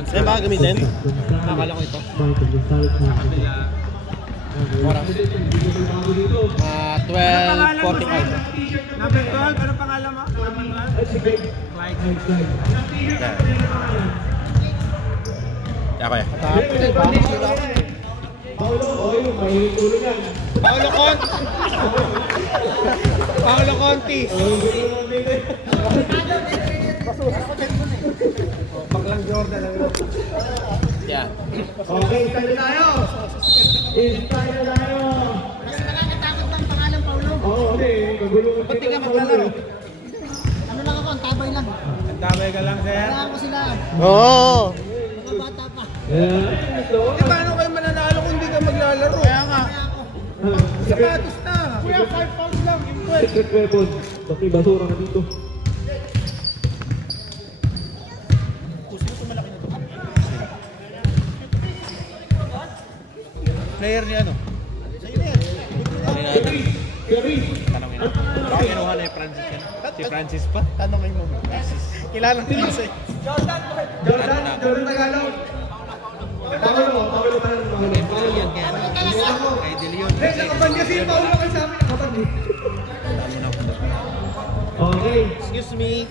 Yan ba gamitin? Akala ko ito. Oras. 12:45. Number 12, anong pangalan mo? Clyde. Ako yan. Paolo Conti. Baklang Jordan lang. Yan. Okay, tayo tayo. Tayo tayo. Kasi nakakatakot ng pangalan, Paulo. Oo, hindi. Magulungan Ba't di ka maglalaro? Ano lang ako, ang tabay lang. Ang tabay ka lang, sir. Kaya ko sila. Oo. Mga bata pa. Paano kayo mananalo kung hindi ka maglalaro? Kaya nga. Sapatos na. Kuya, 5 pounds lang. Secret weapon. Bakit basura na dito? Player niya ano? Sa'yo na yan. Tanongin na. Baka kinuha na yung Francis yan. Si Francis pa? Tanongin mo. Kilala ko yun sa'yo. Jordan Tagalog. Paulo pa lang. Idol yun kaya. Idol yun. Nakapan kasi yung Paulo kayo sa amin. Nakapan din. Okay. Excuse me.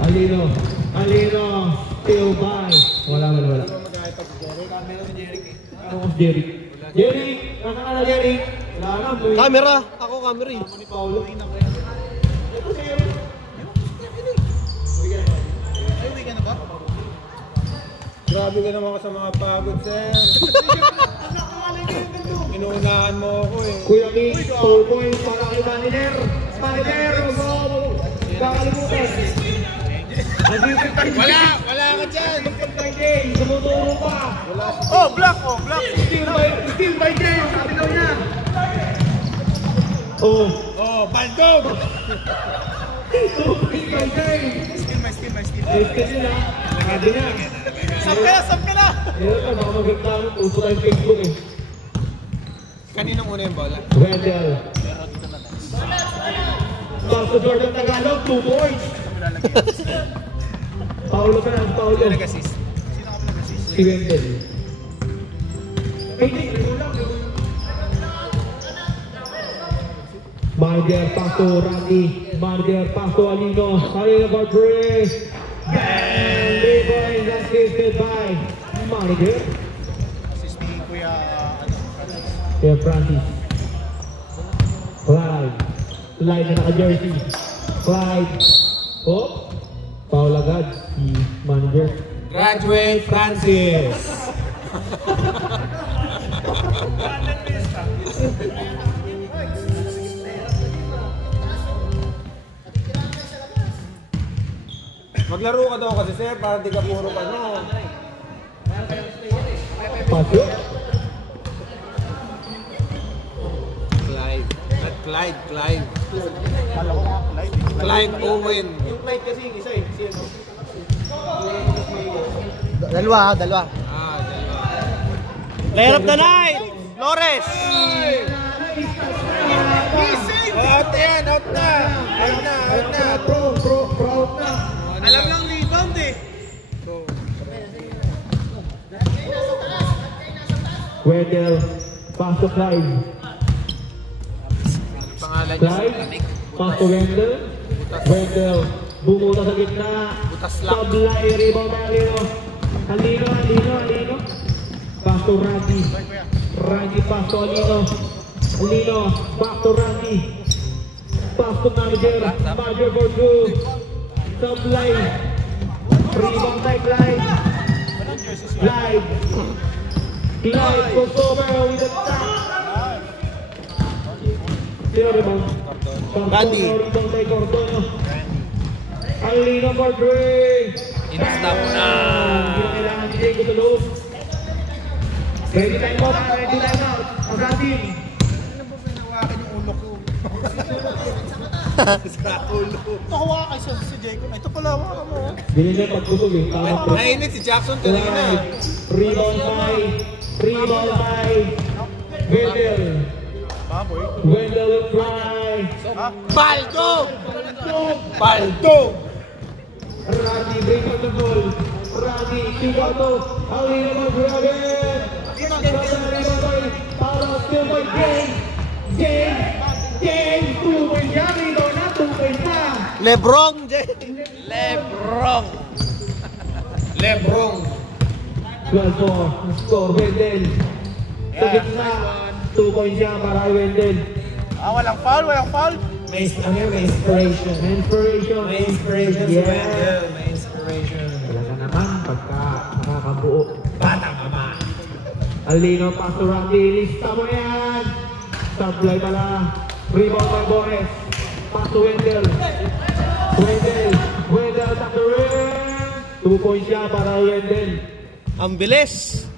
Alino. Still by. Wala. Ano ko si Jeric? Jeric! Ano Jeric? Wala na. Camera. Ako camera eh. Ni Paulo. Grabe ka naman sa mga pagod, sir. Inuunahan mo ako eh. Kuya Ming, 4 points para kay Manager. Manager, kakalimutan. Wala ka dyan. Sumuturo pa. Oh, block. Still by Jay, sabi daw niya. Oh, Baldog. still by Jay. Skill. Skill nila. Sabi niya. Sab ka na. Baka magagdahan. Uso tayong Facebook eh. Kaninong una yung bola? Wendell. Pastor Jordan Tagalog, 2 points. Paulo ka na, Paulo. Sino nag-assist? Si Wendell. Manager Pasto Randy. Manager Pasto Alino. Alino for 3. And 3 points assisted by Manager. Assist ni Kuya Kuya Francis. Clyde. Clyde na naka-jersey. Clyde. Oh. Paul agad. Si Manager. Graduate Francis. Maglaro ka daw kasi sir, para di ka puro ka no. Paso. Clyde. Clyde Owen. Yung Clyde kasi isa eh. Dalawa. Dalawa. Player of the night! Flores! Out na. Pro na. Alam lang rebound eh. Wendell. Paso Clyde. Pangalan niya Clyde. Paso Wendell. Wendell. Bumuta sa gitna. Butas lang. Sablay. Rebound na Alino. Alino. Paso Randy. Paso Alino. Back to Randy. Paso Manager. Manager for 2. Sablay. Rebound by Clyde. Clyde goes over with the tap. Zero rebound. Randy. Rebound by Cordono. Alino for 3. Instop na! Hindi na kailangan si Diego sa loob. Ready time out. Ang ating. Nawakan yung ulo ko. Sa ulo. Nakawa kay si Jacob. Ito pala hawakan mo. Hindi niya pagkusog eh. Nainit si Jackson kanina. Rebound by Wendell. Wendell will fly. Baldo! bring up the ball. Randy, Chicago, Alina Magrabe. Para still by James, 2 point yan, ito na, 2 point na. Lebron James. Lebron. 12-4, score Wendell. Sa gitna, 2 points siya para kay Wendell. Walang foul. May inspiration. May inspiration si Yeah. Wendell. May inspiration. Talaga naman, pagka nakakabuo. Batang mama. Alino, pass to Randy, lista mo yan. Supply pala. Rebound by Boris. Pass to Wendell. Wendell attack the rim. 2 points siya para Wendell. Ang bilis.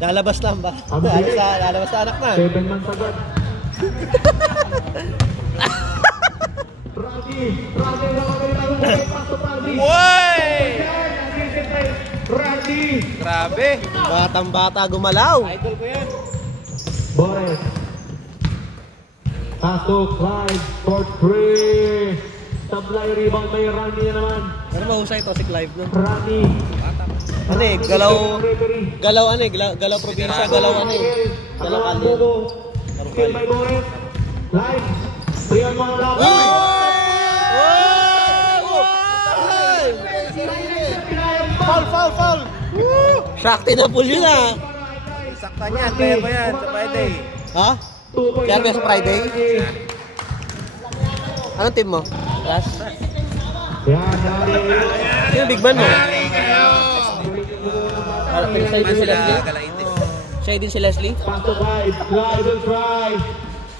Lalabas lang ba? Ang bilis. Lalabas sa anak na. 7 man sagad. Randy, pass to Randy. Woy! Randy. Grabe. Batang-bata gumalaw. Idol ko yan. Boris. Pass to Clyde for 3. Supply rebound by Randy na naman. Ano mahusay to si Clive no? Randy. Ano eh, galaw probinsya, galaw kali. Skill by Boris. Clyde. 3 on 1 lang. Foul! Shakti na pool yun ah. Saktan yan, kaya ba yan sa Friday? Ha? Kaya ba sa Friday? Anong team mo? Last? Yan. Sino big man mo? Siya din si Leslie? Siya din si Leslie? Pass to Clyde. Clyde will try.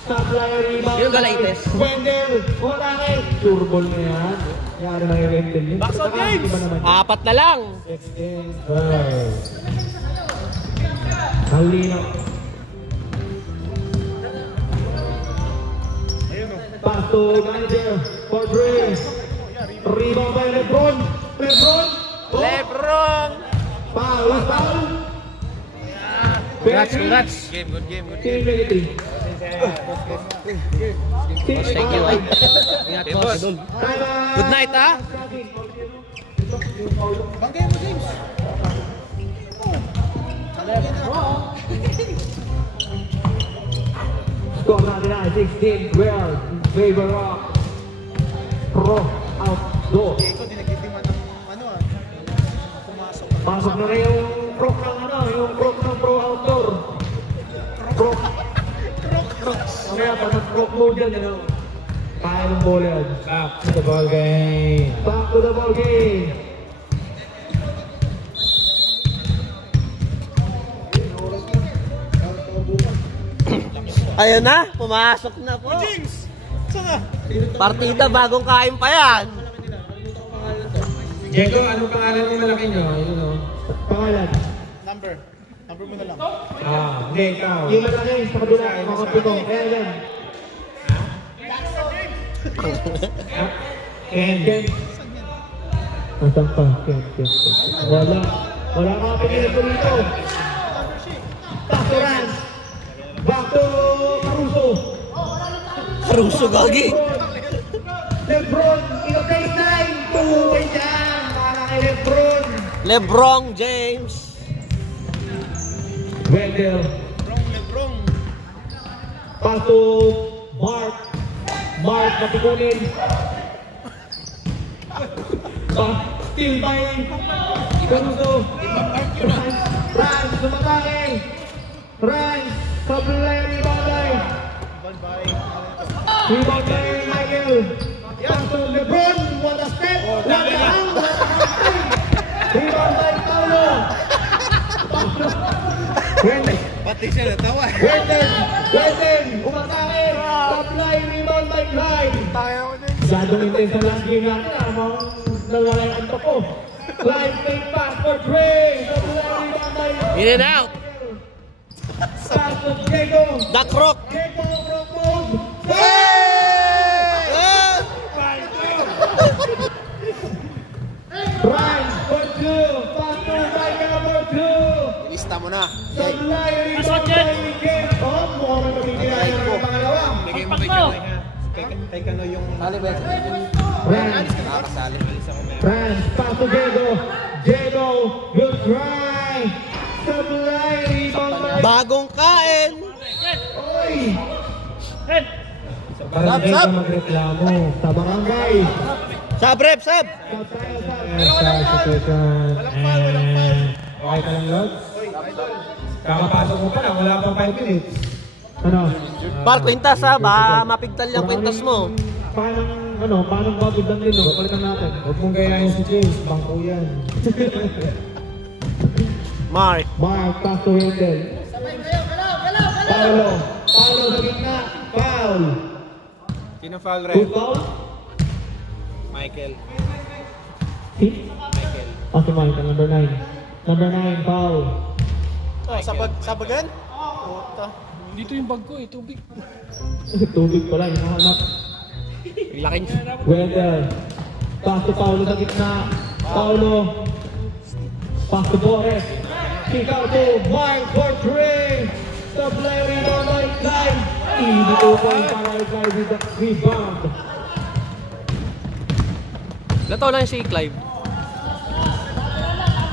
Supply rebound. Yung Galaites. Wendell. Kumatake. Turbol na yan. Yari na yung Wendell yun. Box of games. 4 na lang. Halina. Pass to manager for 3. Rebound by Lebron. Foul. Congrats. Good game. Team military. Thank you. Ingat po, Idol. Good night ah. Bangkay mo, James. Score natin na 16. Well, favor of Pro outdoor. Pasok na rin yung Pro ng Pro outdoor. Pro. Kaya pag nag-Pro mode yan, kaya ng bola yan. Back to the ball game. Ayun na, pumasok na po. James! Saan na? Partida, bagong kain pa yan. Diego, ano pangalan ng malaki nyo? Pangalan? Number mo na lang. Hindi, ikaw. Yung malaki, sa kabila, mga pito. Kaya yan. Ken. Nasaan pa? Ken. Wala ka pinili ko rito. Back to Rans. Back to Caruso gagi. Lebron, baseline. 2 way dyan. Para kay Lebron. Lebron James. Wendell. Lebron. Pass to Mark napikunin. Still by Caruso. Rans, sumatake. Rans, supply rebound by Michael. Pass to Lebron. What a step. Rebound by Paulo. Pati siya natawa. Wendell, umatake. Supply rebound by Clyde. Masyadong intense na lang game natin. Nawala yung antok ko. Clyde take pass for 3. Supply rebound by In and out. pass to Diego. Duck Rock. Diego broke move. Ryan for 2. Pass to Michael for 2. Lista mo na. Supply rebound by Miguel. Mukhang may mabibigay ng pangalawa. Bigay mo kay Kanoy ha. Kay Kanoy yung... Sali ba? Ryan. Nakakasali. Ryan, pass to Diego. Diego will try. Sablay. Bagong kain. Oy! Sa barangay ka magreklamo. Sa barangay. Sab, rep, sab. Okay ka lang, Lods? Kakapasok mo pa lang, wala pang 5 minutes. Ano? Par, kwintas ha, baka mapigtal yung kwintas mo. Paano babigdan din, no? Palitan natin. Huwag mong gayahin si James, bangko yan. Mark, pass to Wendell. Paulo sa gitna, foul. Sino foul, Who Red? foul? Michael. Si Michael, number 9. Number 9, foul. sabagan? Dito yung bag ko eh, tubig. Tubig pala, hinahanap. Laki niya. Wendell. Pass to Paulo sa gitna. Paulo. Pass to Boris. Kick out to Mark for 3. Supply rebound by Clive. Easy open para Clive with the rebound. Lataw lang si Clive.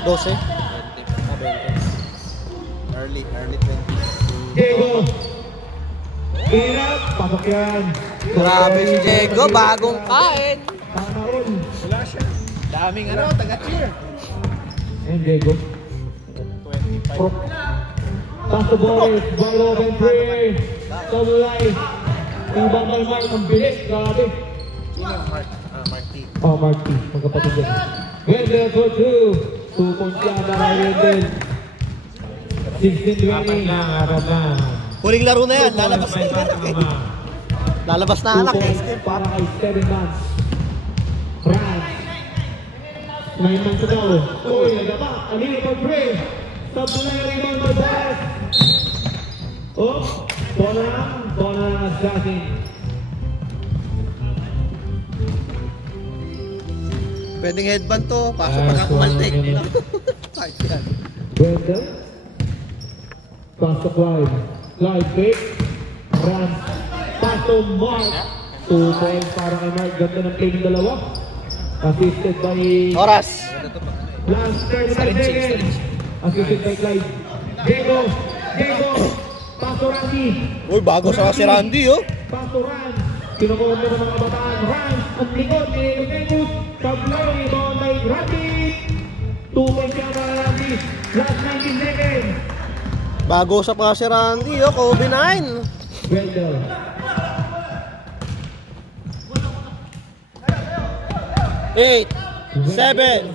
12. Early 20. Diego. Inap. Pasok yan. Grabe si Diego, bagong kain. Panaon. Wala siya. Daming taga-cheer. And Diego. 25. Pass to Boris. Ball open 3. Supply. Ibang by Mark. Ang bilis. Grabe. Sino yung Mark? Mark T. Oh, Mark T. Magkapatid yan. Wendell for 2. 2 points yan na Wendell. 16-20. Apat lang. Huling laro na yan, lalabas na yan. Lalabas na anak. 2 points para kay 7 months. France. 9 months ago. Uy, nagaba. Alini for 3. Supply rebound by Boris. Oh, Bona Jasin. Pwedeng headband to, pasok pa ng kumaltik. Wendell. Pass to Clive. Clive fake. Run. Pass to Mark. 2 points para kay Mark. Ganda ng play ng dalawa. Assisted by... Oras. Last 35 seconds. Assisted by Clive. Diego. Pass to Randy. Uy, bago sa si Randy, oh. Pass to Rans. Kinukuha mo ng mga kabataan. Rans. Ang likod. Nililugay. Supply. Rebound by Randy. 2 points yan para Randy. Last 19 seconds. Bago sa pa si Randy, oh. Kobe 9. Wendell. Eight, 7.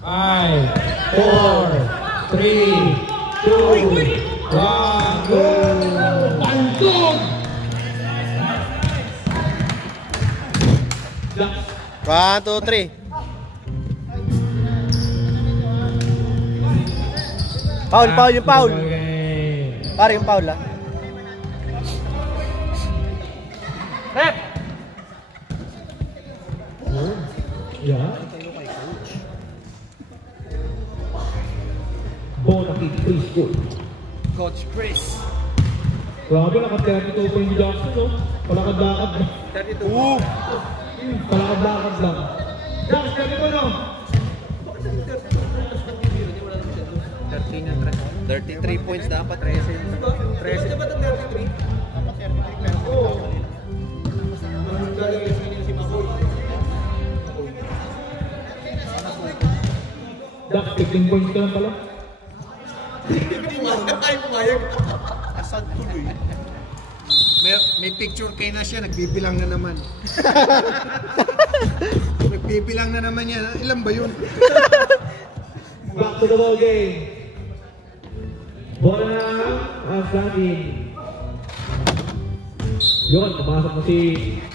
5, 4, 3, 2, 1, go! Bantog! 1, 2, 3. Foul, yung foul. Pare, yung foul, ah. Rep! Yeah. Bonaki preschool. Coach Chris. Grabe, naka-32 pa yung Jackson, no? Palakad-lakad. 32. Palakad-lakad lang. Jack, sabi ko, no? 13 and 33 points dapat. 13 ba ito 33? Dapat 33 pero Jack, 15 points ka lang pala. Asad tuloy. May picture kay na siya, nagbibilang na naman. Nagbibilang na naman yan. Ilan ba yun? Back to the ball game. Bola ang standing. Yun, pumasok mo si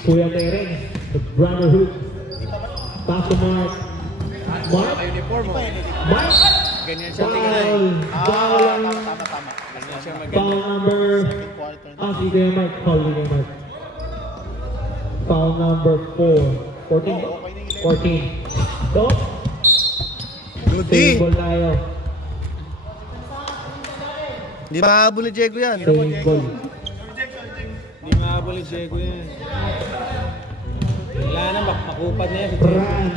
Kuya Terence, the brotherhood. Pass to Mark. Mark? Uniform mo. Mark? Ganyan siya tingnan. Foul. Tama. Ganyan siya Foul number... si Kuya Mark. Foul ni Kuya Mark. Foul number 4. 14? 14. So, Goody. same ball tayo. Hindi mahabol ni Diego yan. Same ball. Hindi mahabol ni Diego yan. Wala na, makupad na yan. Brand.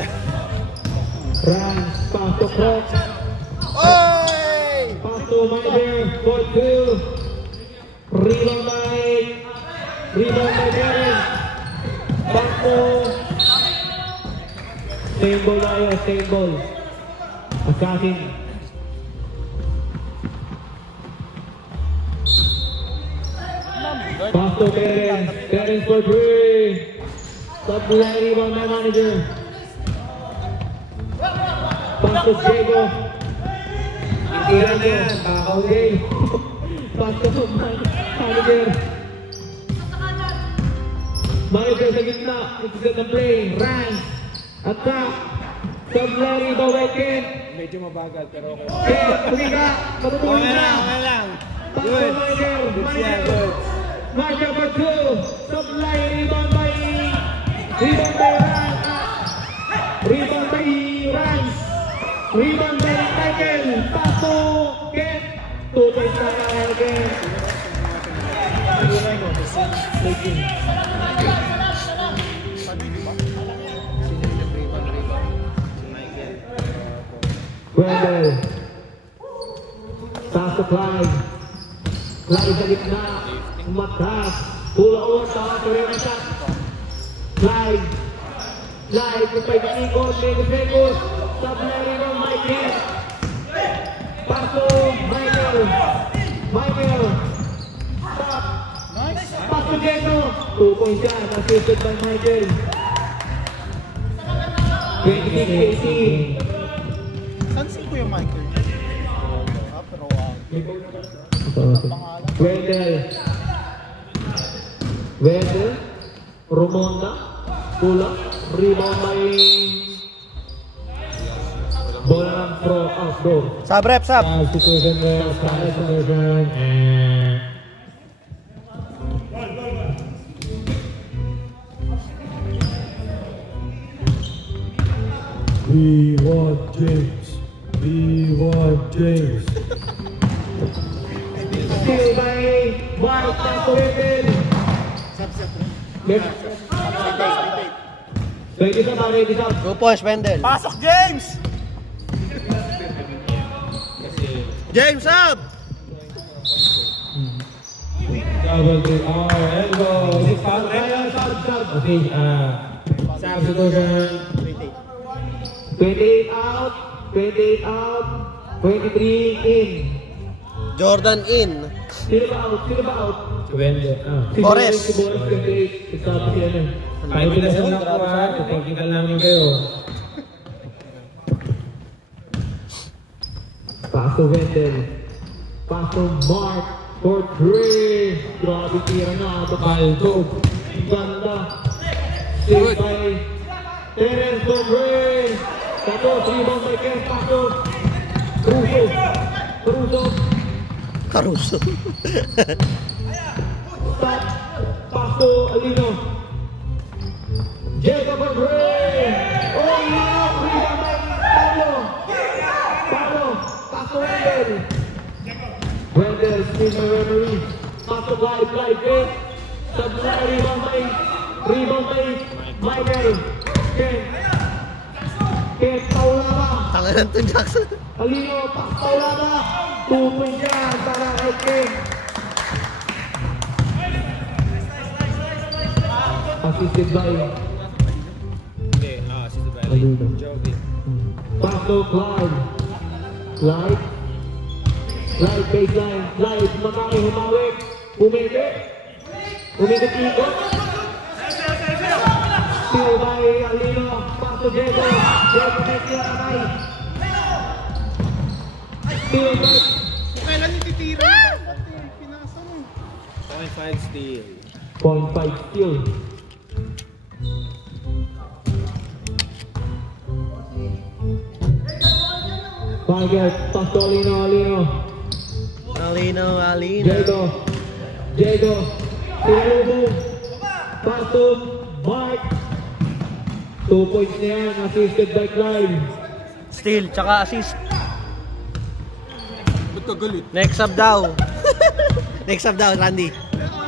Rans, pass to Croc. Oy! Pass to Maider for 2. Rebound by Darren. Back to same ball tayo, same ball. Assassin. Pass to Terence for 3. Top line rebound by Manager. Pass to Diego. Tira na yan. Okay. Pass to Manager. Manager sa gitna. It's gonna play. Run. Attack. Top line rebound by Kent. Medyo mabagal pero okay. Kent, tuloy ka. Matutulog Okay na. lang, okay lang. Pass to Good. Manager. Yeah, good. Manager for 2. Top line rebound by Run. Rebound by Rans. Rebound by Michael. Pass to Kent. 2 points na kaya Kent. Wendell. Pass to Clyde. Clyde sa gitna. Umatras. Pull over sa career na shot. Clyde. Clyde. Kung pa'y kanikot. Record. Top-line rebound Michael. Pass to Michael. Michael. Stop. Pass to Diego. 2 points yan. Assisted by Michael. 26-18. Saan si Kuya Michael? Pero Wendell. Romonda. Pula. Rebound by bola pro outdoor. Sab rep, sab. Situation there. Situation and we want James. We want James. Still by White Wendell. Ready ka ba? Ready ka? 2 points, Wendell. Pasok James! James, sab! Double to our elbow. Okay, substitution. 28 out. 28 out. 23 in. Jordan in. Sino ba out? Sino ba out? Wendell. Si Boris. Si Boris 28. Ikaw si ano? Ay, pinasan na ko ha. Technical namin kayo. Pass to Wendell. Pass to Mark for 3. Grabe tira na. Baldo. Ganda. Saved by Terence for 3. Tapos rebound by Ken. Pass to Caruso. Caruso. Stop. Pass to Alino. Jacob for 3. Oh, yeah. Rebound by Pablo. Pass to Wendell. Wendell, still my memory. Pass to Clyde. Subside rebound by Michael. Ken, paula ba? Tangan to Jackson. Alino, paula ba? 2 points yan para kay Ken. Assisted by Alino. Pass to Clyde. Clyde baseline. Clyde, matake humawik. Umikot ikot. Still by Alino. Pass to Diego. Diego Messi kamay. Still by Kailan yung titira? Pinasa mo. 0.5 steal. 0.5 steal. Tiger, pass to Alino. Diego. Sinalubong. Pass to Mark. 2 points na yan. Assisted by Clyde. Steal, tsaka assist. Ba't ka galit? Next sub daw. Next sub daw, Randy.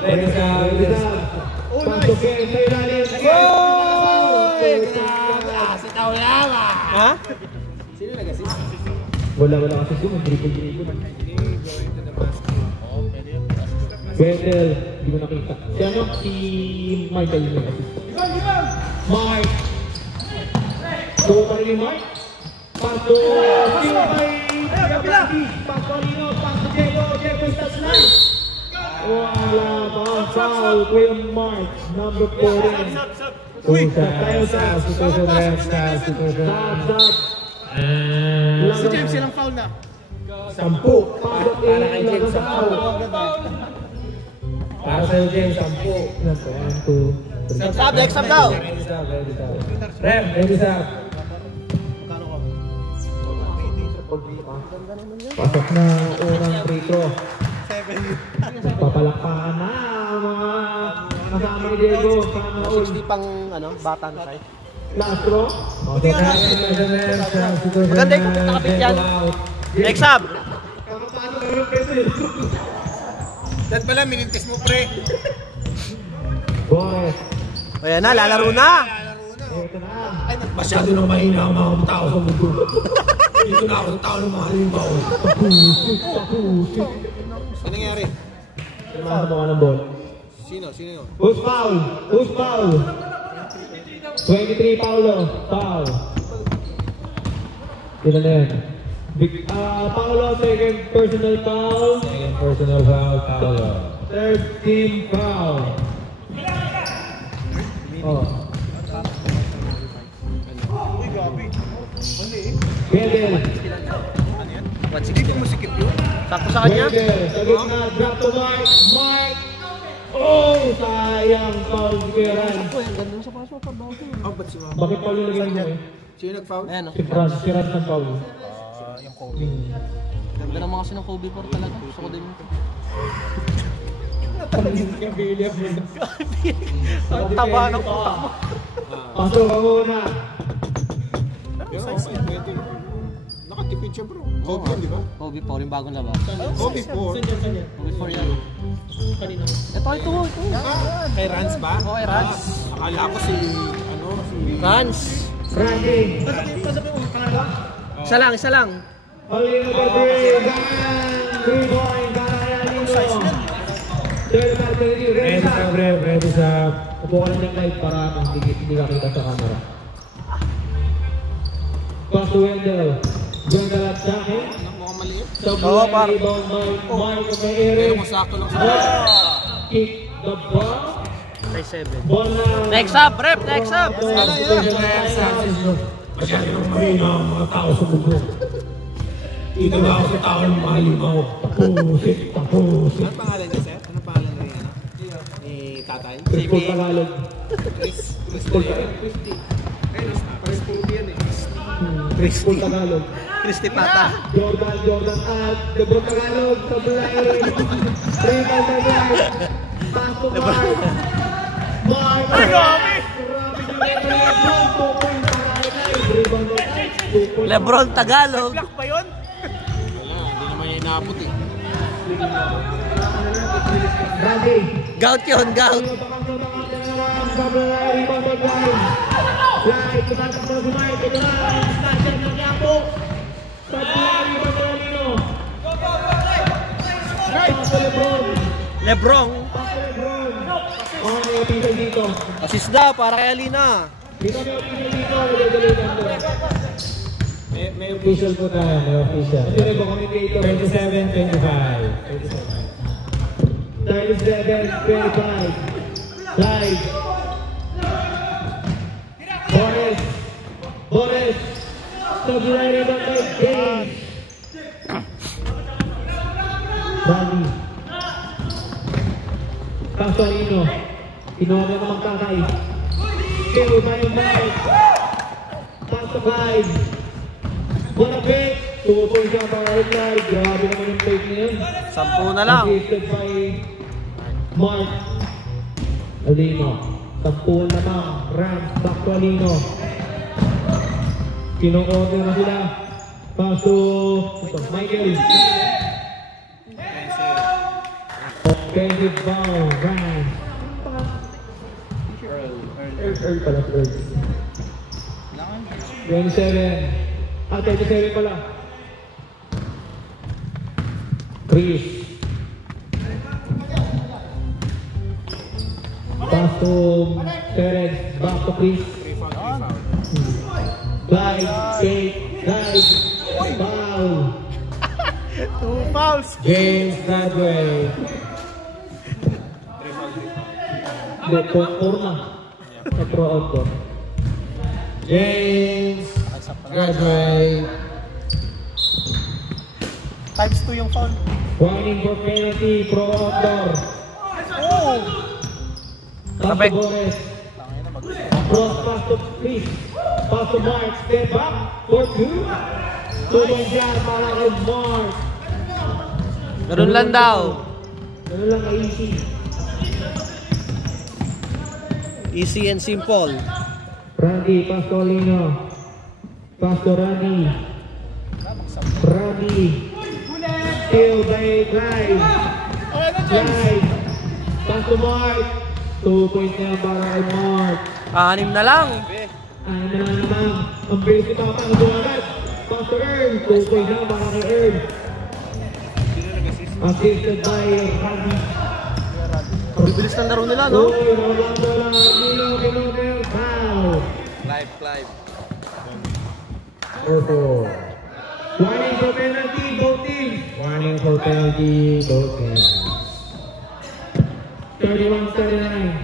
Ready ka. Pass to Ken. Sa ilalim. Sa taulama. Ha? Wala kasi siya, dribble. Wendell, hindi ko nakita. Si ano? Si Michael yun kasi. Mike! Totally Mike! Paso! Sino kay Gabi? Paso Alino, paso Diego, Diego Estas Live! Wala ba? Foul ko yung Mark, number 14. Tayo sa situation ref sa situation. Si James silang foul na. 10. Para kay James 10. Para sa'yo James 10. Next up daw. Ref, ready sir. Pasok na unang free throw. Papalakpakan na mga kasama ni Diego. Hindi pang bata na tayo. Last throw. Maganda yung nakapit yan. Next up. Dad pala, minintis mo pre. Boy. Ayan na, lalaro na. Ito na. Masyado nang mahina ang mga tao sa mundo. Dito na ako ng tao ng mga halimbaw. Ano nangyari? Samahan mo ka ng ball. Sino yun? Who's foul? Who's foul? 23 Paulo. Foul. Sino na yan? Paulo, second personal foul. Second personal foul, Paolo. Third team foul. Oh. Wendell. Hindi ko masikip yun. Sakto sa kanya. Wendell. Sa gitna, drop to Mark. Mark. Oh, sayang foul si Kuya Ran. Oh, ba't si Mama? Bakit foul yung lagyan mo eh? Sino nag-foul? Ayan o. Si Ran ng foul. Yung Kobe. Ganda naman kasi ng Kobe Core talaga. Gusto ko din yun. Ang taba ng utak mo. Pasok ka muna. Pero pwede. Nakatipid siya bro. Kobe yun, di ba? Kobe Core, yung bagong labas. Kobe 4. Kobe Core yan. Ito. Kay Rans ba? Oo, kay Rans. Akala ko si Rans. Randy. Isa lang. Only number 3. 3 point. Karayalino. Third category. Ready sa ref, ready sa... Upo ka lang ng live para hindi ka kita sa camera. Pass to Wendell. Wendell at Jackie. mukhang maliit. Oo, par. Mark may ere. Pero masakto lang sa Kick the ball. Kay 7. Ball na. Next up, rep. Next up. Masyado nang mahina ang mga tao sa mundo. Dito na ako sa tao ng mga halimbaw. Tapusin. Ano pangalan niya, sir? Ano pangalan ni ni tatay? Crystal Tagalog. Crystal Tagalog. Christy Pata. Jordan at Debron Tagalog sa Bulay. 3 by pass to Mark. Mark. Ay, grabe! Lebron Tagalog. Wala, hindi naman niya inaabot eh. Randy. Gout yun, gout. Lebron. Assist daw para kay Alina. May official po tayo, may official. 37-25. 37-25. Live. Boris. Stop right in the game. Randy. Pasolino. Kinuha na naman kakay. Pero ba yung Mike? Pass to Clyde. One pick. 2 points siya para kay Clyde. Grabe naman yung take niya. 10 na lang. Assisted by Mark Alino. 10 naman. Rams back to Alino. Kino-order na sila. Pass to Michael. Offensive foul. Rams. Earl pala. 27. Ah, 37 pala. Chris. Pass to Terence. Back to Chris. Glide. Skate. Glide. Foul. 2 fouls. James Bradway. Detektor na. Pro outdoor. James Bradway. Times 2 yung foul. Warning for penalty. Pro outdoor. Oh! Tapos Gores. Cross pass to Chris. Pass to Mark. Step back for 2. Tulong dyan para kay Mark. Ganun lang daw. Ganun lang ka-easy. Easy and simple. Randy, pass to Lino. Pass to Randy. Randy. Still by Clyde. Clyde. Pass to Mark. 2 points na para kay Mark. 6 na lang. Ano na naman. Ang bilis ni Papa. Nagbuwagat. Pass to Earl. 2 points na para kay Earl. Assisted by Randy. Bilis ng laro nila, no? Uy, walang bola. Nilo, Kinoner. Foul. Live. 4-4. Warning for penalty, both teams. Warning for penalty, both teams. 31-39.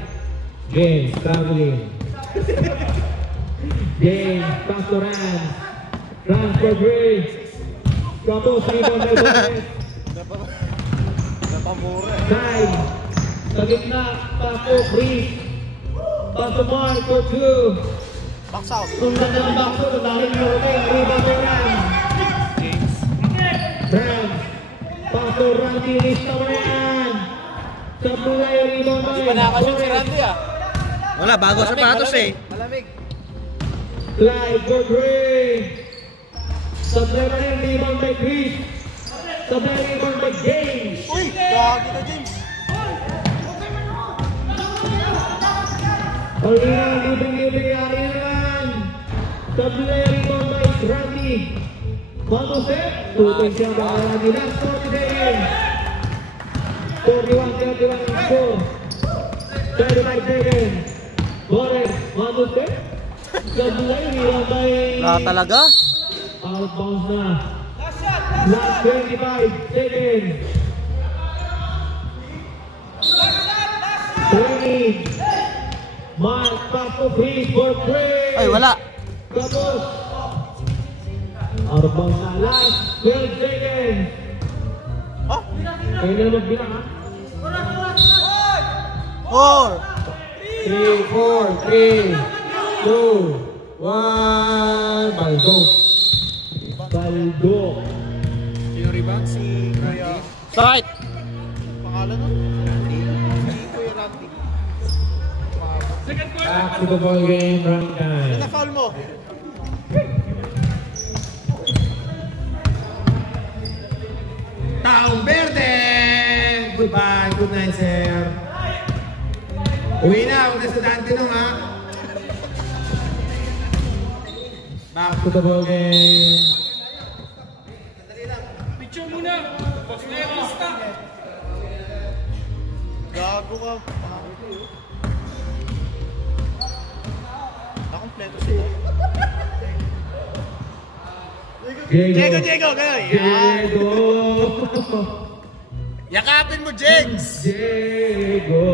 James traveling. James, pass to Rams. Rams for Gray. Tapos, rebound by Bones. Time. Sa gitna, pass to Chris. Pass to Mark for 2. Box out. Sundan ng box out, ang daming Norway. Rebound by Rams. Rams. Pass to Randy. Lista mo na yan. Sa bulay, rebound by Panakasyon si Randy ah. Wala, bago sapatos eh. Malamig. Clyde for Gray. Sa bulay, rebound by Chris. Sa bulay, rebound by James. Uy! Gagi na James. Alina, libing-libing yari naman. Sa bulay, rebound by Randy. Matosep. 2 points siya ba Randy. Last 40 seconds. 41-31 ang score. 35 seconds. Boris, Matosep. Sa bulay, rebound by... Wala talaga. Outbounds na. Last 25 seconds. 20. Mark, pass to Chris for Chris. Ay, wala. Tapos. Outbounds na. Last 12 seconds. Kayo na magbilang ha. 3, 4, 3, 2, 1. Baldo. Baldo. Sino rebound? Si Randy. Start. Pangalan nun? Si Kuya Randy. Back to the ball game, run time. Na-foul mo. Taong Verde! Goodbye, good night, sir. Uwi na, huwag na sa dante nung ha. Back to the ball game. Gago ka. Nakompleto sila. Diego, gano'n. Diego. Yakapin mo, Jigs! Diego.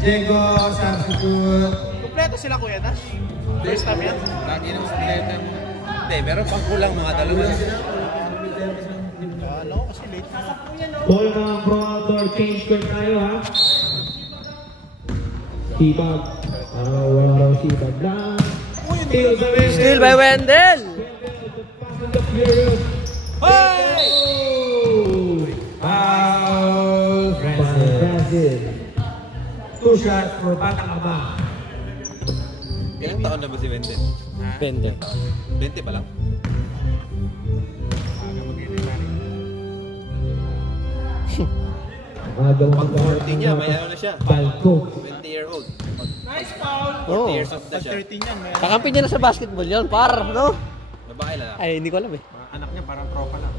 Diego, substitute. Kompleto sila Kuya Nash. First time yan. Lagi nang spleta. Hindi, meron pang kulang mga dalawa. Ano ko kasi late. Ball na pro outdoor, change square tayo ha. Sipag. Wala raw sipag lang. Still by Wendell. Hey! Foul, Francis. 2 shots for Patangaba. Ilang taon na ba si Wendell? 20. 20 pa lang? Pag 14 niya, may ano na siya. Palco. 20-year-old. Nice foul. 40 years old na Pag siya. 13 yan. May Kakampi niya na sa basketball yun, par, no? Babae lang. Ay, hindi ko alam eh. Mga anak niya parang tropa lang.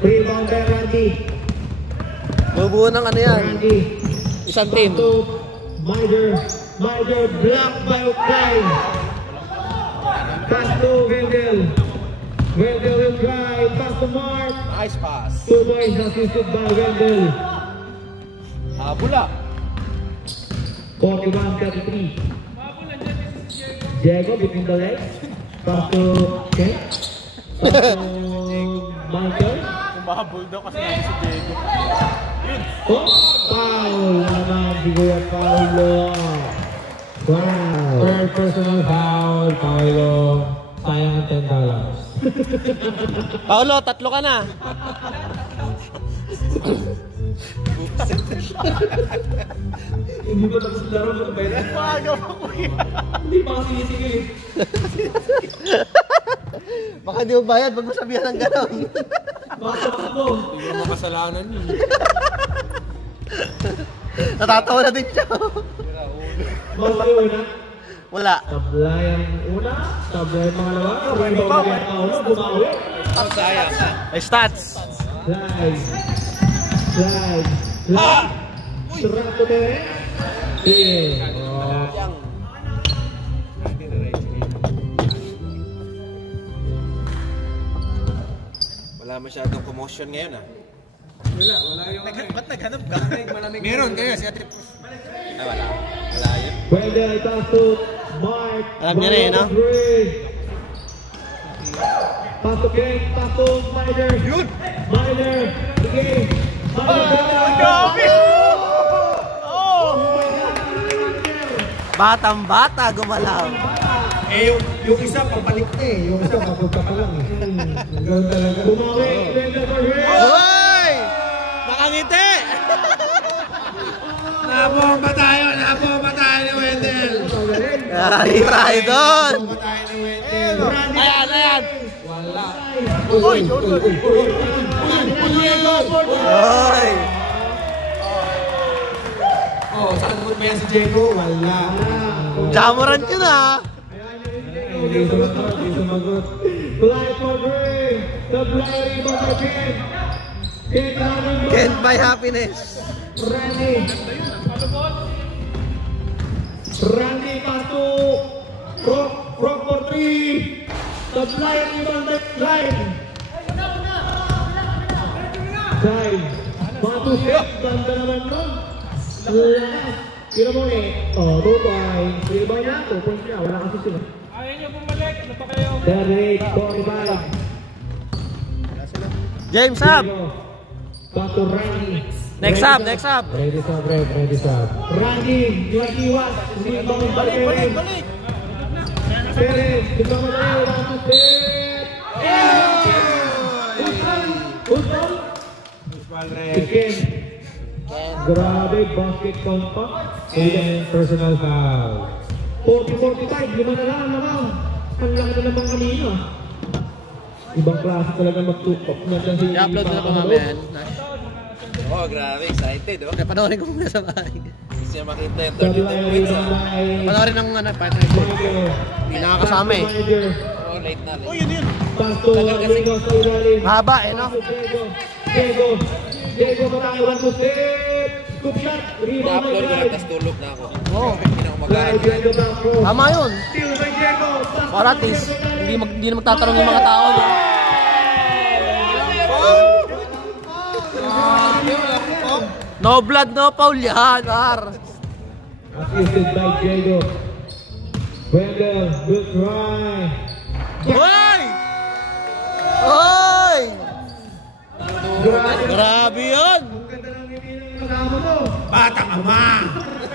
Rebound by Randy. Bubuo ng ano yan. Randy. Isang team. To Mider block by Ukay. Pass to Wendell. Wendell will try. Pass to Mark. Nice pass. 2 points assisted by Wendell. Bula. 41-33. Diego between the legs. Pass to Ken. Pass to Michael. Kumahabol daw kasi namin si Diego. Oh, foul naman si Kuya Paulo. Wow. Third personal foul, Paolo. Sayang ang $10. Paolo, 3 ka na. Hindi ba tapos laro mo ba yan? Maaga pa ko yun. Hindi pa kasi isigil. Baka di mo bayad pag masabihan ng gano'n. Baka mo. Hindi mo makasalanan yun. Natatawa na din siya. Baka kayo una. Wala. Tablay ang una. Tablay ang pangalawa. Rebound ba kaya Paulo? Bumawi. Sayang. May stats. Slide. Serato dere. Sige. Wala masyadong commotion ngayon ah. Wala yung... Ba't naghanap ka? Meron kaya si Ate Pus. Ay wala. Wala yun. Wendell pass to Mark. Alam niya na eh, no? Pass to Ken. Pass to Mider. Yun! Mider. Sige. Batang-bata gumalaw. Eh, yung isa papalik na eh. Yung isa papunta pa lang eh. Ganoon talaga. Bumawi. Wendell for Red. Hoy! Nakangiti! Nabomba tayo ni Wendell. Ay, tayo doon! Nabomba tayo ni Wendell. Ayan, ayan! Wala. Hoy! Oh, saan mo ba yan si Diego? Wala. Jamoran yun ah! Hindi sumagot. Fly for Red. The fly rebound for Ken. Ken running back. Can't buy happiness. Randy pass to Rock for 3. The fly rebound by Line. Line. 1-2-6. Ganda naman nun. Kira mo eh. Oh, 2 points. Rebound na. 2 points na. Wala kasi sila. Ayaw niyo bumalik. Ano pa kayo? Derek, 45. James up! Back to Randy. Next up, next up! Ready sub, ready sub. Randy, iwas-iwas. Balik. Perez, kita mo tayo. Last step. Usal. Chicken. Grabe, basket count pa. And personal foul. 40-45, 5 na lang naman. Ang laki na naman kanina. Ibang klase talaga mag-tukok na dyan si... I-upload mo na pa mamaya. Oh, grabe. Excited oh. Okay, panoorin ko muna sa bahay. Gusto niya makita yung 32 Tablay points ng ah. may... Panoorin ng partner ko. Hindi nakakasama eh. Oh, late na. Oh, yun. Pasto, Lino sa ilalim. Haba eh, no? Diego Matay, 1 to step. Scoop shot. Rebound I-upload ko by lang, tas tulog na ako. Oo. Hindi na ako magalit. Diego back row. Tama yun. Steal by Diego. Para at least, hindi na magtatanong yung mga tao. No? No blood, no foul yan, Ar. Assisted by Diego. Wendell will try. Hoy! Hoy! Grabe yun! Batang ama!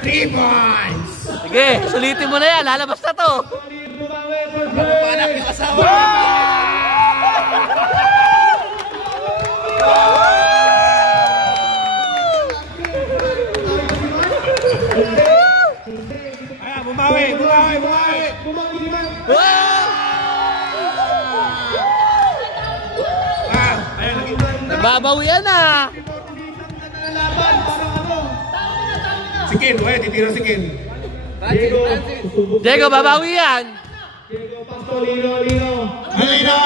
3 points! Sige, sulitin mo na yan. Lalabas na to. Panak yung asawa. Ayan, bumawi! Babawian na. Si Ken, titira si Ken. Diego. Diego, babawi yan. Diego Pascolino, Alino. Alino!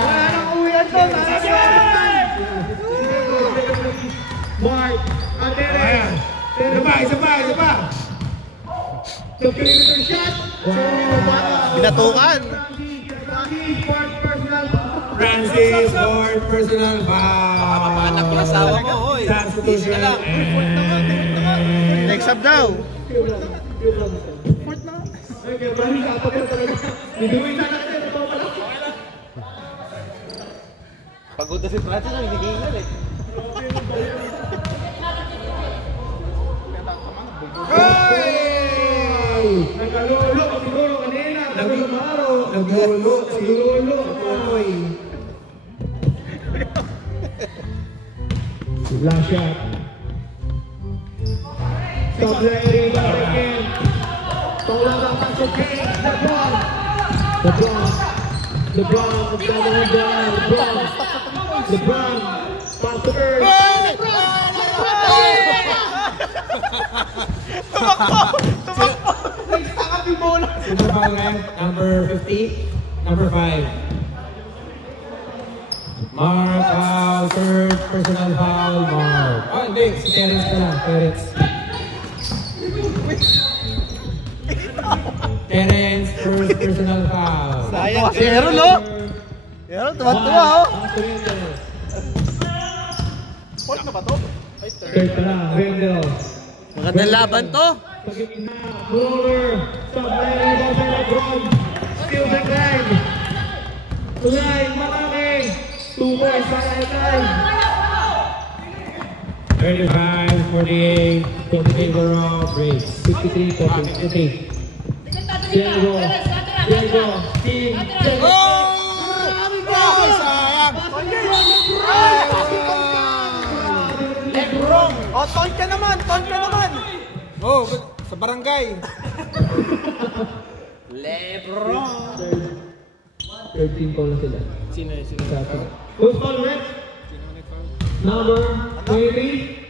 Wala nang uwian to. Mark, Anderes. Isa pa! 2-kilometer shot. Binatukan. Francis for personal foul. Kapapanak yung asawa mo, hoy. Substitution. Next up daw. Pagod na si Francis, ang hinihingal eh. Nagkalulo siguro kanina. Naglulo. Last shot. Stop letting again. Paula ng pasok King. LeBron. Pass to Earth. Super foul number 50, number 5. Mark foul, third personal foul, Mark. Oh, hindi, si Terence na lang, Terence, first personal foul. Sayang. Si Aaron, no? Aaron, tuwa-tuwa, oh. Third pa lang, Wendell. Magandang laban to. Roller, stop letting go by LeBron. Steal the leg. Line, malaki. 2 points para Line. 35-48, 28 overall, break. 53-48. Diego. Team. Lebron! Oh, ton ka naman! Oh, sa barangay. Lebron! 13 call na sila. Sino? Who's call next? Number 20.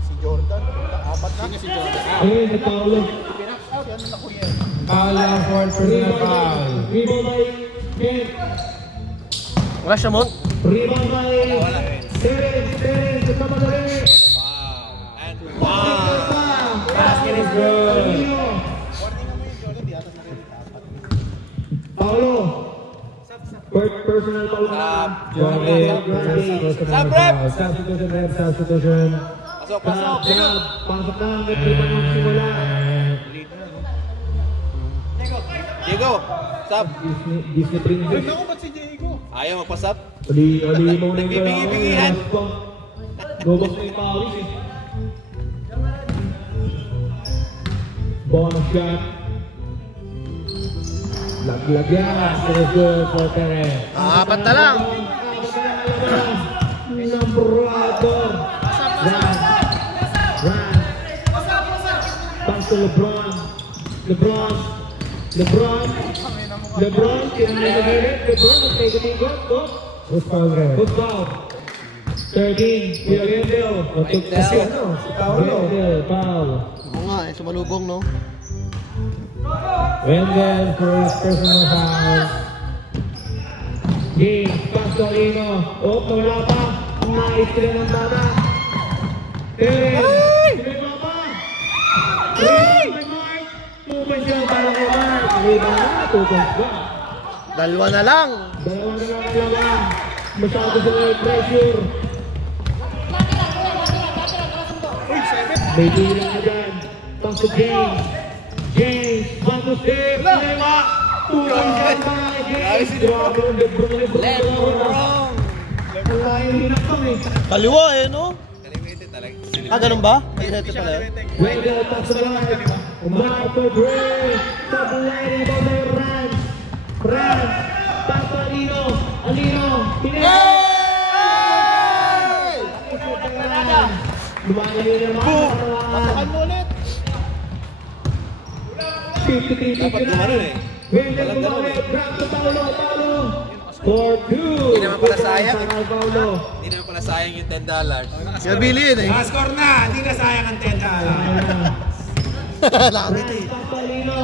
Si Jordan, apat na. Ayun, si Paolo. Foul lang, fourth personal foul. Rebound by Ken. Wala siya mo. Rebound by Terence. Nagmamadali. Basket is good. Paolo. Personal foul. Substitution. Pasok lang. Ito pa nang simula. Diego, sub. Disney Princess. Ayaw magpa-sub. Ali mo na yung Nagbibigay-bigihan. Gobos na yung pawis eh. Bonus shot. Laglag yan. Very good for Terence. Apat na lang. Numberador. Run. Pass to LeBron. LeBron. Tinamay-nagirit. Who's foul there? Good foul. 13. Kuya Wendell. Kasi ano, si Paolo. Wendell, foul. Oo nga, sumalubong, no? Wendell, first personal foul. James Pastorino. Oh, wala pa. Nice sila ng bata. Sila pa. May Mark. 2 points yan para kay Mark. Rebound. 2 points ba? Dalawa na lang. Dalawa na lang ang laban. Masyado sila yung pressure. May bilang na dyan. Pass to James. Pass to Steve. Lewa. 2 points yan para kay James. Grabe yung Lebron. Layo hinapang eh. Kaliwa eh, no? Kalimutin talaga. Ganun ba? Ito pala yun. Wendell pass to the line. Marco Gray. Stop lighting by the Rans. Pass to Alino. Lumalayo naman. Pasakan mo ulit. 53. Dapat gumanon eh. Wendell kumawit. Grab to Paolo. For 2. Hindi naman pala sayang. Paolo. Hindi naman pala sayang yung $10. Kaya bili yun eh. Score na, hindi na sayang ang $10. Nakabito eh. Pasalino.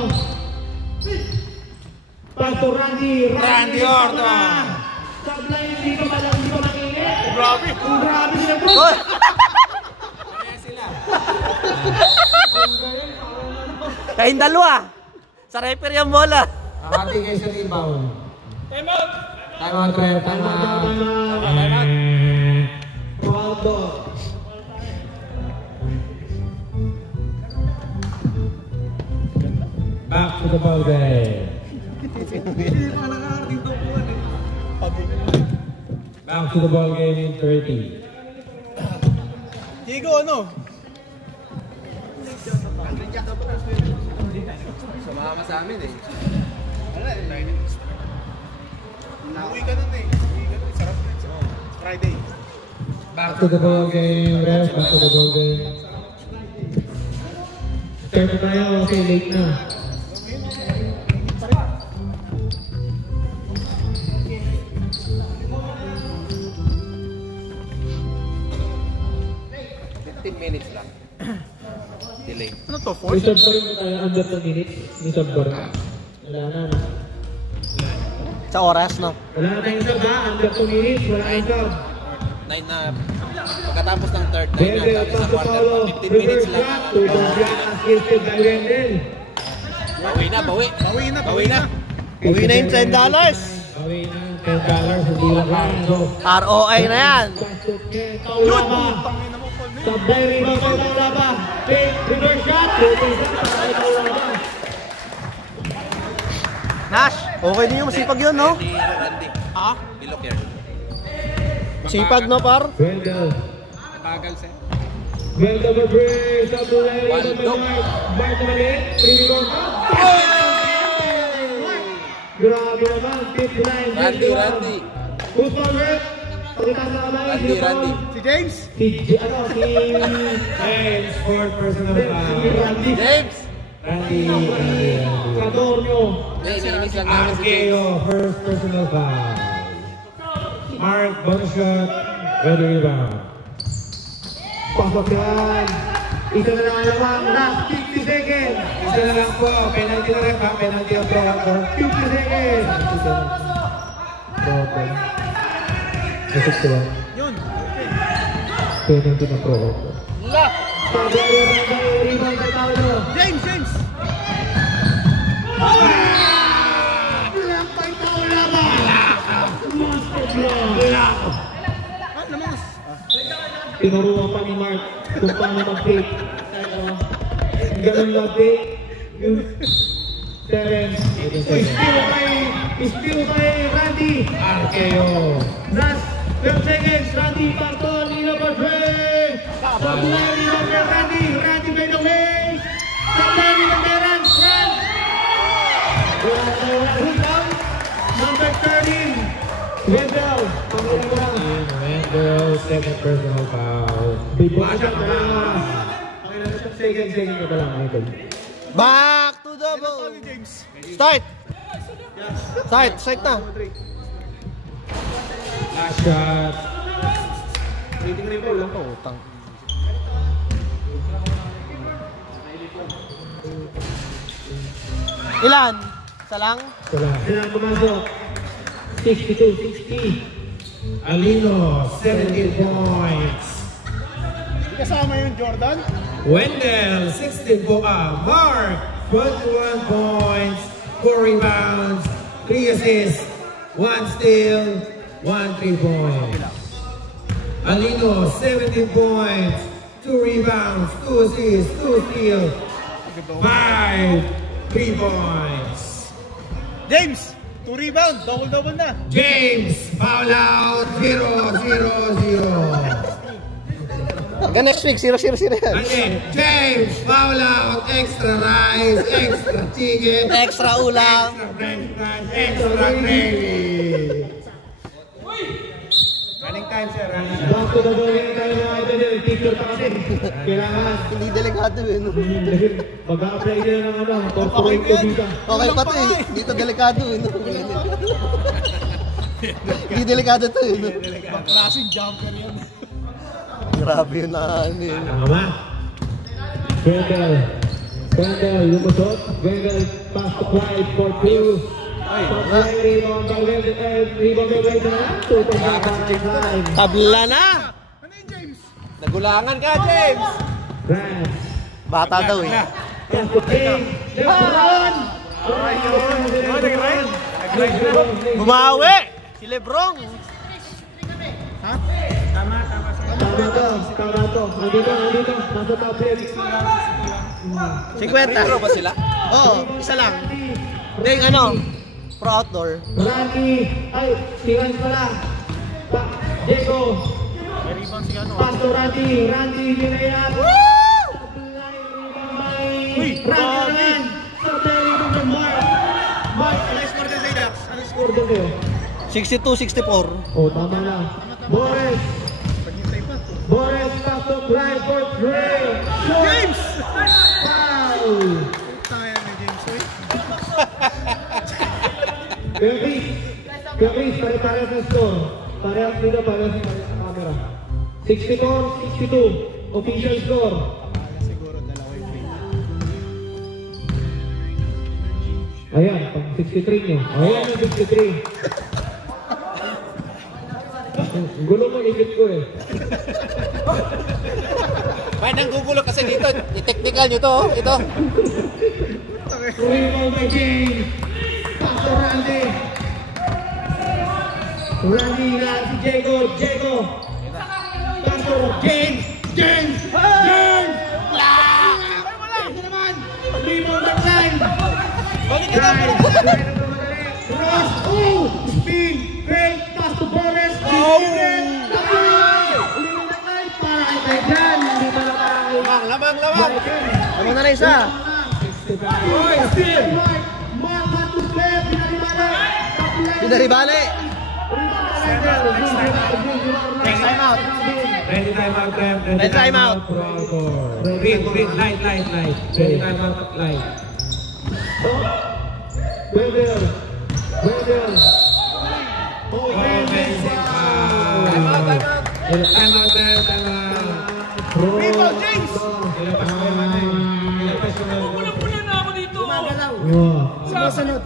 Pastor Randy Orton. Sablay, hindi ko makinig. Grabe. Grabe sila po. Hoy! Kayong dalawa. Sa referee ang bola. Hati kayo sa rebound. Time out, Trent. Time out. Ronaldo. Back to the ball game. Back to the ball game in 30. Diego, ano? Sumama sa amin eh. Uwi ka nun eh. Sarap na. Friday. Back to the ball game, ref. Back to the ball game. Turn na tayo kasi late na. Minutes lang. Delay. Ano to? Force? Nisab pa rin tayo under 2 minutes. Nisab pa rin. Wala na. Sa oras, no? Wala na tayong sab ha. Under 2 minutes. Wala tayong sab. 9 na. Pagkatapos ng third, 9 na. Wendell, Tapos sa pass to quarter, Paulo. 15 minutes Reverse lang. shot. To Dorian assisted by Wendell. Bawi na, bawi. Bawi na. Bawi na. Uwi na yung $10. Bawi na. $10. Hindi lang kaso. ROI na yan. Pasok niya. Taulaba. Sa very mga Taulaba. Reverse shot. Taulaba. Nash, okay din yung masipag yun, no? Randy. Ha? Ilok yan. Masipag, no, par? Wendell. Bagal siya. Wendell for break. Sa Bulay. Waldo. Bart Malit. Grabe naman. 59. Randy. Who's forward? Pagkita sa kamay. Randy. Si James? Si James, fourth personal foul. Randy. James! Randy. Kadornyo. Nainis lang namin si James. Arkeo, first personal foul. Mark, bonus shot. Red rebound. Pasok yan. Isa na lang naman. Last 50 seconds. Isa na lang po. Penalty na rin pa. Penalty ang pro ako. 50 seconds. Pro. Nasip ko ba? Yun. Penalty na pro ako. Lock. Paglayo ng rebound sa Paulo. James! Lampay Paula ba? Ano naman? Tinuruan pa ni Mark kung paano mag-take. Ganun lang take. Terence. Steal kay Randy. Arkeo. Last 12 seconds. Randy Parton. Nino Padre. Pagulari ng Randy. Randy by the way. Pagulari ng Terence. Run. Who's down? Number 13. Wendell. Wendell, second personal foul. Bibasya ka na. Second ka lang, Michael. Back to the ball. Start. Start na. Last shot. Rating rin po lang. Utang. Ilan? Isa lang? Sila pumasok. 62-60. Alino, 17 points. Kasama yung Jordan? Wendell, 16 points. Mark, 21 points, 4 rebounds, 3 assists, 1 steal, 1 3-point. Alino, 17 points, 2 rebounds, 2 assists, 2 steals, 5 3-points. James! 2 rebound. Double na. James, foul out, 0-0-0. Hanggang next week, 0-0 yan. Again, James, foul out, extra rice, extra chicken, Extra ulam. extra french fries, extra gravy. Running time, sir. Back to the ball yung tayo mga idol. Picture pa kasi. Kailangan. Hindi delikado eh. No? Mag-a-apply nila ng ano. Corporate ko visa. Okay pa to eh. Dito delikado eh. No? Hindi delikado to eh. No? Classic jumper yan. Grabe yun na ano yun. Tama. Wendell. Wendell, lumusot. Wendell, pass to Clyde for 2. Supply, rebound by Wendell. Rebound by Wendell. Tabla na! Ano yun, James? Nagulangan ka, James! Grant. Bata daw eh. Pass to King. Lebron! Bumawi! Si Lebrong! Tama to. Nandito. Nasa top 10. 50. Pro ba sila? Oo, isa lang. Hindi, ano? Pro outdoor. Randy. Ay, tingnan pala. Diego. Pass to Randy. Randy, ginayat. Randy naman. Supply, rebound by Mark. Mark, Ano yung score din sa Dax? Ano yung score? score din kayo. 62-64. Oh, tama na. Boris, pass to Clyde for 3. James! Foul! Tayo na, James. Uy. Chris, pare-parehas ang score. Parehas dito, parehas sa camera. 64-62. Official score. Siguro dalawa yung free. Ayan, pang 63 nyo. Ayan yung 63. Gulo mo isip ko eh. May nanggugulo kasi dito. I-technical nyo to, oh. Ito. Rebound by James. Pass to Randy. Randy na si Diego. Pass to James. Rebound by Clyde. Bakit ka naman? Ross. Spin. Fake. Pass to Boris. Lamang. Ano na isa? Pinaribali. Time out. Ready time out. Green, light. Ready time out, light. Wendell. Time out. Rebound, James! Sumusunod.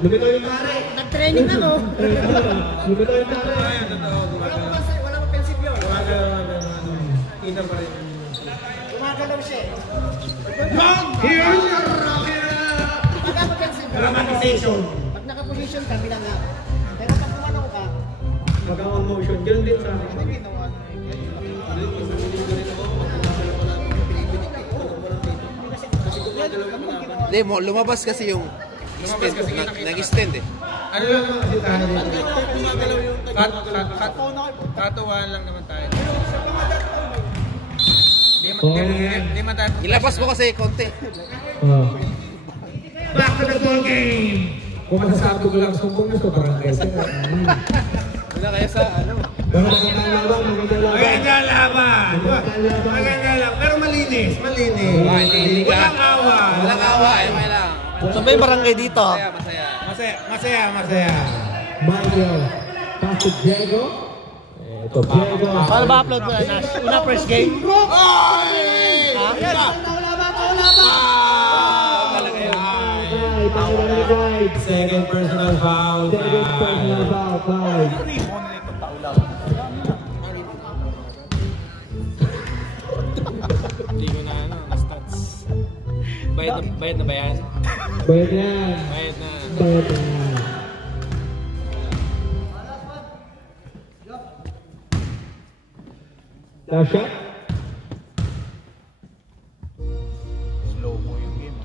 Lumitaw yung pare. Nag-training na mo. Lumitaw yung pare. Wala mo prinsipyo. Kita pa rin. Gumagalaw siya. Pagka mo prinsipyo. Dramatization. Pag naka-position ka, bilang nga. Pero pag kumano ka, Mag-on motion. Ganun din sa akin. Hindi mo, lumabas kasi yung spin. Nag-extend eh. Ano lang naman kasi tayo dito? Katuwaan lang naman tayo. Di man tayo. Ilabas mo kasi konti. Back to the ball game. Kung masasabi ko lang, sumbong nyo sa barangay. Wala kaya sa ano. Magandang laban. Magandang laban! Maganda lang, pero malinis. Walang awa. Walang awa. May lang. Saan ba yung barangay dito? Masaya. Masaya. Mario. Pass to Diego. Ito, Diego. Paano ba upload mo na? Una first game? Second personal foul. Hindi ko na na-stats. Bayad na ba yan? Bayad yan. Bayad na. Last shot. Slow mo yung game.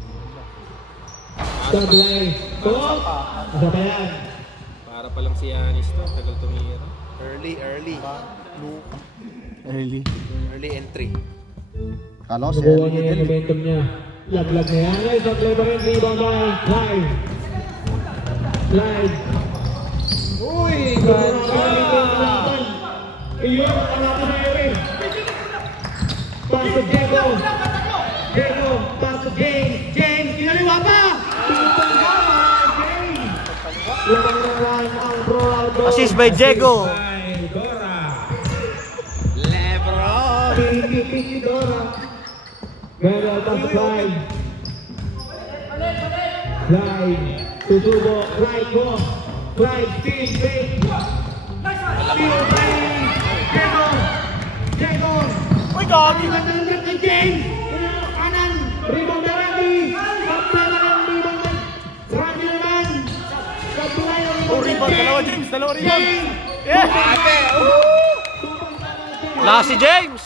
Stop line. Stop. Isa pa yan. Para pa lang si Yanis to. Tagal tumira. Early entry. Kala ko si Nakuha niya yung momentum niya. Laglag na yan. Ay, supply pa rin. Rebound by Clyde. Uy! Iyon, ang natin na yun. Pass to Diego. Pass to James. Kinaliwa pa! Labang na run ang pro outdoor. Assist by Diego. Lebron! Pinky Dora. Wendell, pass to Clyde. Clyde, tutubo, Clyde, cross. Clyde, speed, fake. Speed, fake. Jacob. Uy, gagi! Ng James. Kanan. Rebound na Randy. Kaplan na ng rebound. Randy naman. Kaplan na ng Rebound, dalawa James, dalawa rebound. Ate! Wala si James.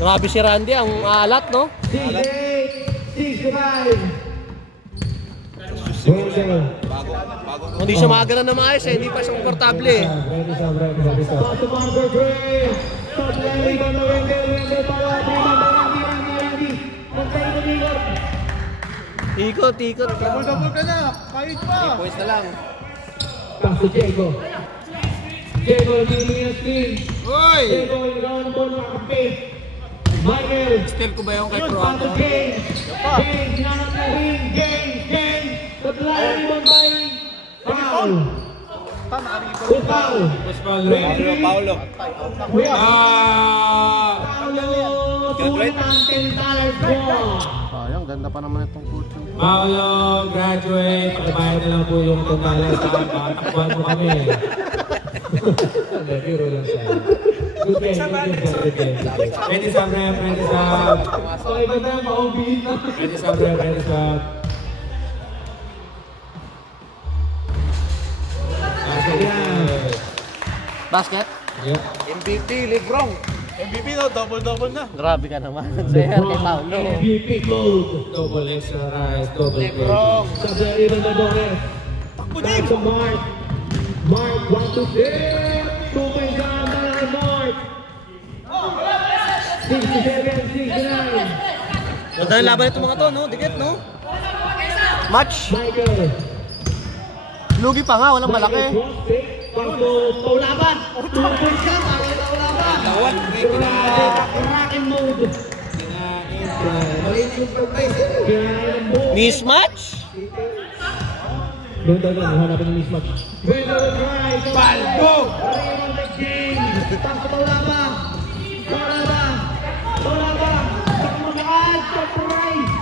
Grabe si Randy, ang alat, no? 6-8, 6-5. Hindi siya magana na maayos eh, hindi pa siya komportable eh. Ikot, ikot. Double ka na, kahit pa. Points na lang. Pass to Diego. Diego, giving a screen. Uy! Diego, ikaw ang ball makapit. Michael. Steal ko ba yung kay Pro? Pass to James. James, hinanap na ring. James. Tatlay, rebound by Foul. Foul. Mas foul rin. Paulo. Sayang, ganda pa naman itong coach. Paolo, graduate. Pakibayad na lang po yung $10 sa takbuhan mo kami. Hindi, biro lang tayo. Good game, good game. Pwede sa rep, pwede sa... Okay ba tayo, ma-OB na? Pwede sa rep, pwede sa... Basket? Yep. MVP, Lebron. MVP daw, double-double na. Grabe ka naman. Sayang kay Paulo. MVP mode. Double extra rice, double plate. Lebron. Sa Riven na Dores. Takbo, Back James. to Mark. Mark, 1 to 6. 2 points down by Mark. 67, 69. Ganda yung laban itong mga to, no? Dikit, no? Match. Michael. Lugi pa nga, walang malaki. Paulaban! 2 points ka, paulaban! Rockin' mode! Mismatch? Doon tayo lang, hanapin ng mismatch. Balbo! Raymond James! Pass Paulaban! Paulaban! Paulaban! Pagmagaan! Surprise!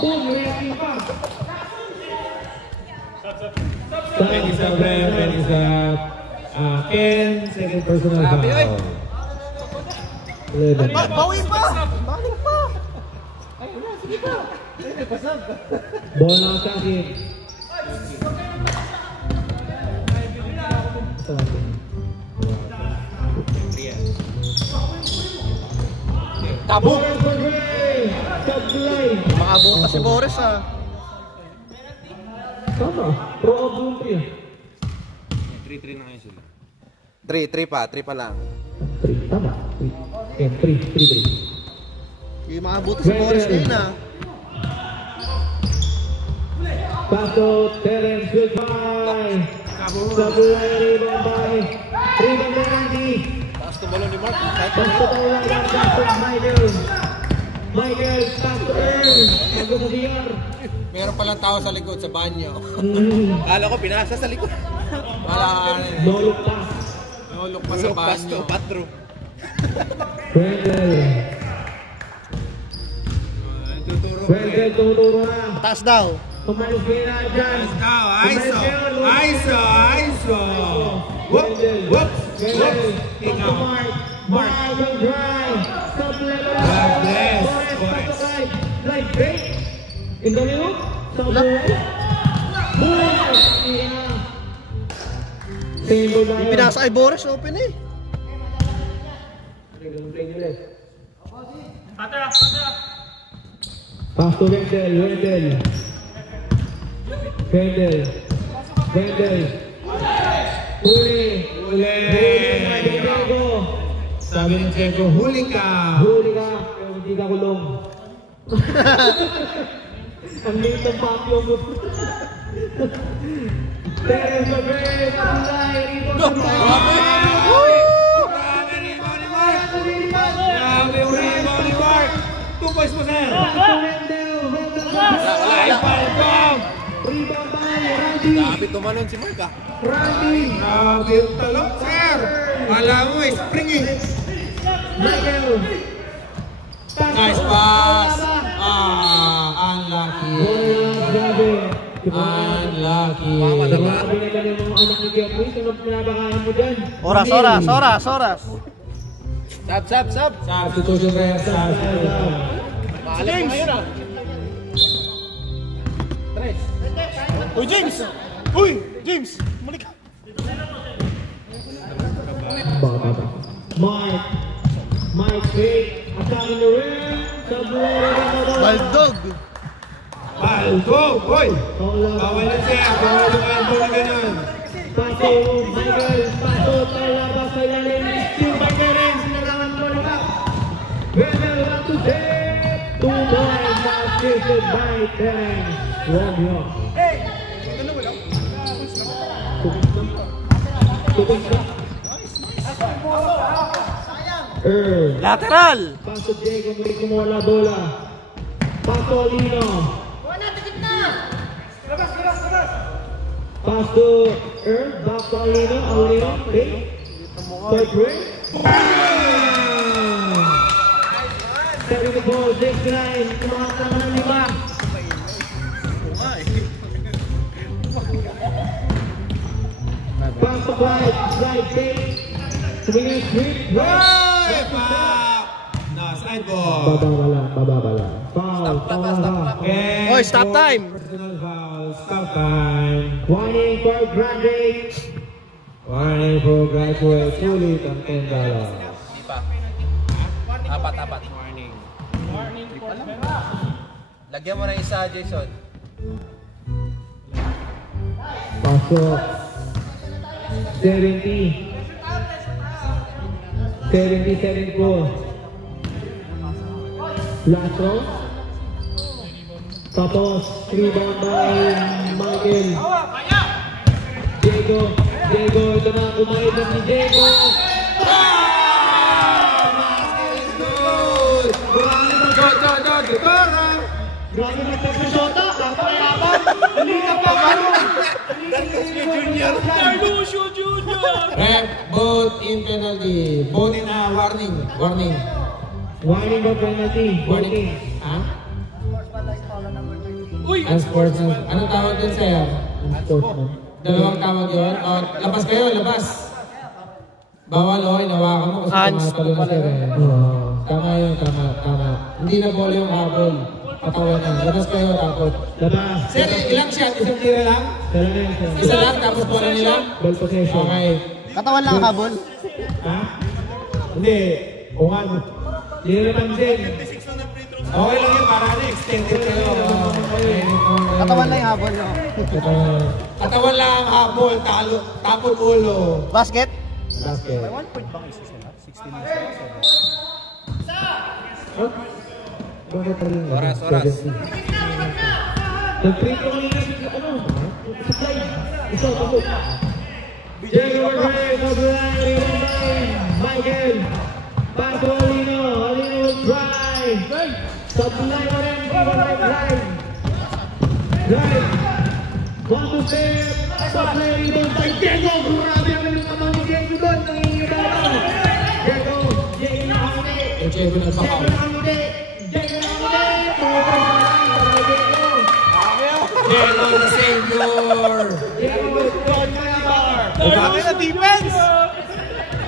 Boom! Reacting pa! Pwede sa rep, pwede sa... Ken, second personal foul. 11. Bawi pa! Balik pa! Ball na sa akin. Tabo. Taglay. Makabuta si Boris ah. Tama. Pro of room 3 ah. 3-3 na ngayon sila. 3 pa lang. 3. Tama. 3. Yung makabuta si Boris ngayon ah. Paso, Terence, goodbye. Taglay, rebound by. Rebound by Randy. Taas to balon ni Mark. Pasto taulang ng Pasto, Michael. Michael, Pasto, Earl. Pasto sa DR. Meron palang tao sa likod sa banyo. Kala ko pinasa sa likod. Wala ka No look pass. Nulok pa sa banyo. Patro. Wendell. Wendell, tumuturo na. Taas daw. Pumalis kayo na dyan. ISO! ISO! ISO! Whoop! Whoop! Wendell. Ikaw. Mark will drive. Stop level. God bless. Forrest. Like break. In the middle. Stop level. Boom! Table na yun. Pinasa kay Boris, open eh. Pass to Wendell. Wendell. Huli. Diego. Sabi ng Diego, huli ka! Huli ka. Pero hindi ka kulong. Ang late ng papyo mo. Terence Magres. Grabe! Grabe rebound ni Mark! Grabe yung rebound ni Mark! 2 points mo, sir! Rebound by Randy. Grabe tumalon si Mark ah. Randy. Grabe yung talong, sir! Wala mo, spring eh! Nice pass. Unlucky. Unlucky. Oras. Sab. Substitution kaya sa James! Uy, James! James! Malik ka! Mike fake, attacking the rim, Baldog! Hoy! Bawal na siya. Bawal na elbow na ganun. Paso, Michael, paso, talabas sa ilalim, steal by Terence, sinagawan mo na. Wendell, back to Dave, 2 points, assisted by Terence. Romeo. Lateral! Paso Diego, muli kumuha la bola. Paso Alino. Paso Earl, back to Alino, play. Third break. Serving the ball, Jake Grimes, kumakasama ng 5. Paso right take. Swinging sweep. Sideball. Babala. Foul. Oy, stop time. Personal foul. Stop time. Warning for graduate. Warning for graduate. Sulit ang $10. Apat. Warning. Lagyan mo na isa, Jason. Pasok. 70. 74. Last row. Tapos, rebound by Michael. Diego, ito na, kumain na si Diego. Grabe magpapasota, kapayabang, hindi ka pa Carlucio Jr. Rep, both in penalty. Both in warning. Warning for penalty. Warning. Ha? Uy! Unsportsman. Anong tawag dun sa'yo? Unsportsman. Dalawang tawag yun? O, labas kayo, labas. Bawal o, inawakan mo kasi tumatalo na sir eh. Tama yun, tama. Hindi na ball yung habol. Katawan na. Labas kayo, tapos. Labas. Sir, ilang shot? Isang tira lang? Isa lang, tapos bola nila? Ball possession. Okay. Katawan lang habol. Ha? Hindi. Kung ano. Hindi na napansin. Okay lang yun, para extended kayo. Katawan lang yung habol, no? Katawan lang ang habol, tapon ulo. Basket? Basket. May 1 point bang isa sila? 16 na sila. Oras. Nag-trade ko kanina sa slide. Isa, tapos. Diego Marquez, Michael. Paso Alino will drive. Supply mo rin, drive. Want to save. Supply rebound by Diego. Grabe ang naman ni Diego doon. Nangingibaran. Diego nakakuni. Diego nagpakaw. Diego the savior. Ugaling na defense!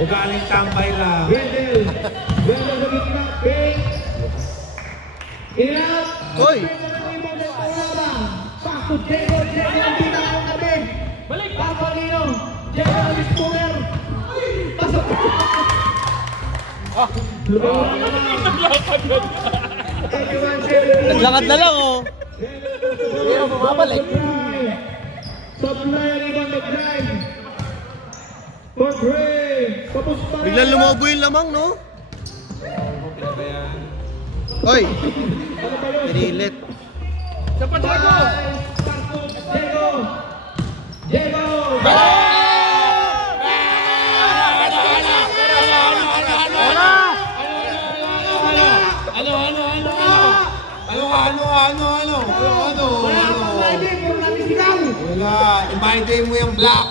Ugaling tambay lang. Wendell sa gitna, Pink. Inap. Hoy! Paso, Diego ang pinakang tabi. Paso Alino. Diego ang spooner. Pasok. Naglakad na lang, oh. Pero bumabalik. Supply rebound nag-drive. For Gray. Tapos pa. Biglang lumobo yung lamang, no? Hoy! Pinilit. Diego. Wala, i-maintain mo yung block.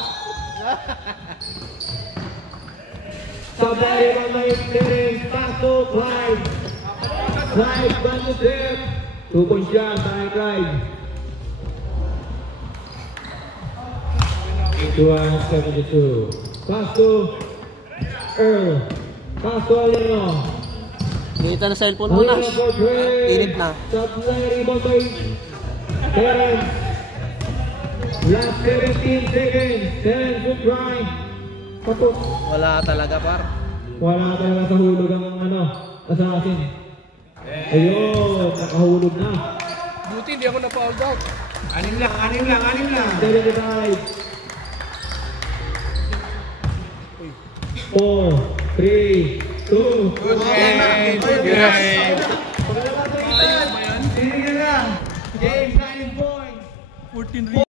Sabay rebound by Terence. Paso, Clyde. Clyde Bandit. 2 points dyan sa Clyde. 81-72. Pass to Earl. Pass to Aleno. Dito na cellphone mo na. Init na. Supply rebound by Terence. Last 17 seconds. Terence will try. Patok. Wala talaga, par. Wala talaga sa hulog ang assassin. Ayun, nakahulog na. Buti hindi ako na-foul out. 6 lang. 75. 4, 3, 2. Good game. Good game. Pagkakatayin na. Tinigyan na. Game 9 points. 14